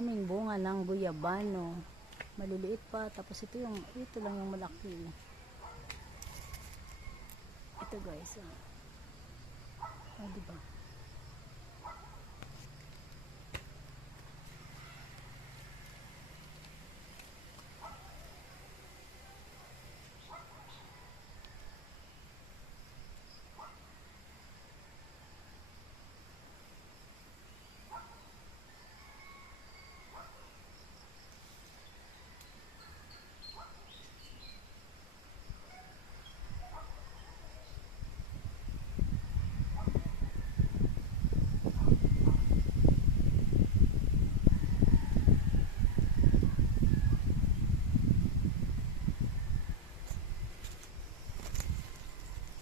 aming bunga ng guyabano. Maliliit pa, tapos ito lang yung malaki. Ito guys, diba?